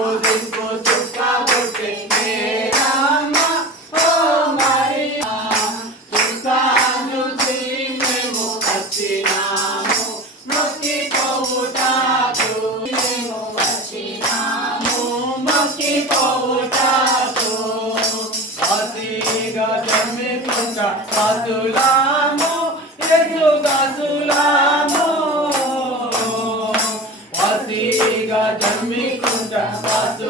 పూజింపు చుక్కబుట్టి మేరమ్మ ఓ మరియా చుక్కానుచి మేము వచ్చినాము మొక్కిపోవుటకు మేము వచ్చినాము మొక్కిపోవుటకు అతిగా జమ్మికుంట పతులాము ఎదుగాసులాము అతిగా జమ్మికుంట పతులాము